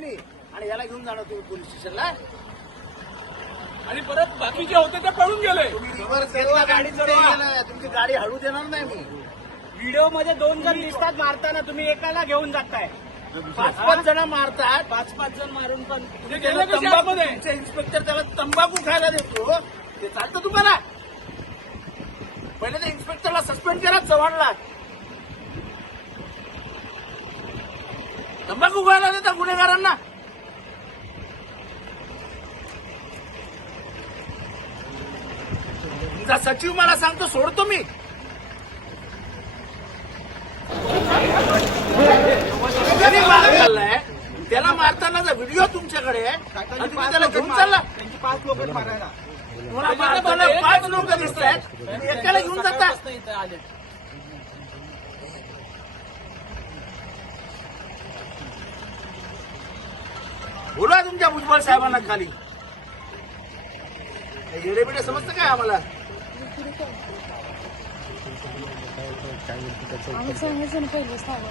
मी आणि याला घेऊन जाणार तुम्ही पोलीस स्टेशनला. आणि परत बाकीचे होते ते पळून गेले. तुम्ही रिव्हर्स घेतला, गाडी चढवा. तुमची गाडी हळू देणार नाही मी. व्हिडिओ मध्ये 2 जण दिसतात मारताना, तुम्ही एकाला घेऊन जाताय. 5-5 जण मारतात. 5-5 जण मारून पण ते गेले कसे आतमध्ये? तुमचे इन्स्पेक्टर त्याला तंबाखू खायला देतो, ते चालतं तुम्हाला? पहिले त्या इन्स्पेक्टरला सस्पेंड करा, चव्हाणला. तंबाखू खायला देता गुन्हेगारांना. तुमचा सचिव मला सांगतो सोडतो मी. त्यांनी मार खाल्लाय, त्याला मारतानाचा व्हिडिओ तुमच्याकडे आहे आणि तुम्ही त्याला घेऊन चालला. त्यांची 5 लोक मारायला. तुम्हाला मारताना 5 लोक दिसत आहेत, तुम्ही एकाला घेऊन जाता. बोला तुमच्या भुजबळ साहेबांना खाली. येडेबिडे समजतं काय आम्हाला? आम्ही सांगायचं ना पहिले सांगा.